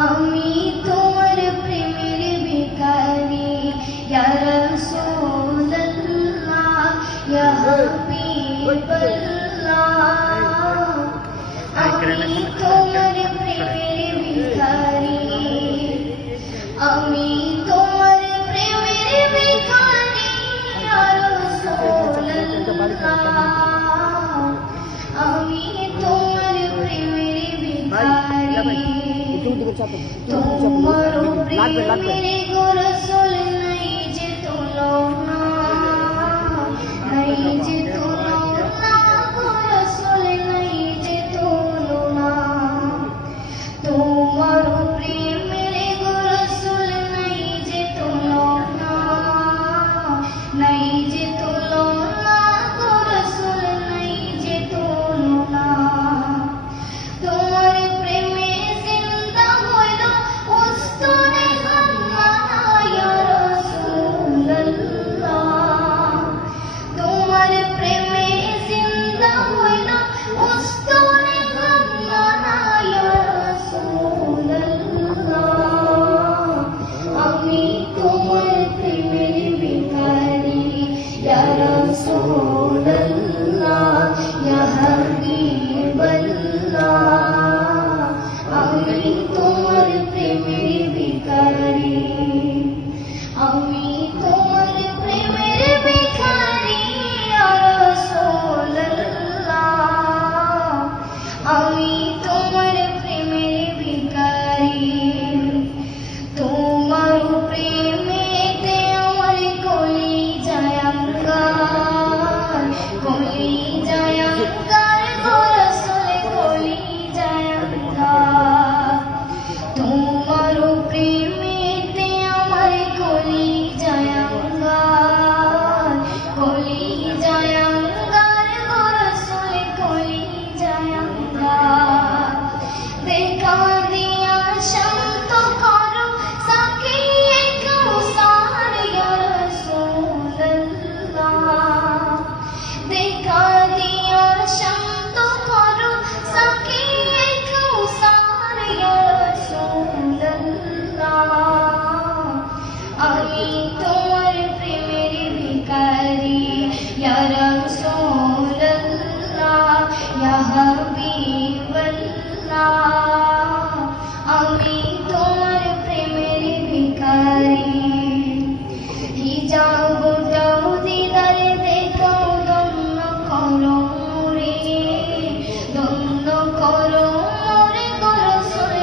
আমি তোমার প্রেমের ভিখারি ইয়া রাসূলুল্লাহ ইয়া হাবিবাল্লাহ আমি তোমার প্রেমের ভিখারি আমি তোমার প্রেমের ভিখারি ইয়া রাসূলুল্লাহ আমি তোমার প্রেমের ভিখারি তোমার প্রেমের গো রাসূল নাই যে তুলনা নাই যে তুলনা গো রাসূল নাই যে তুলনা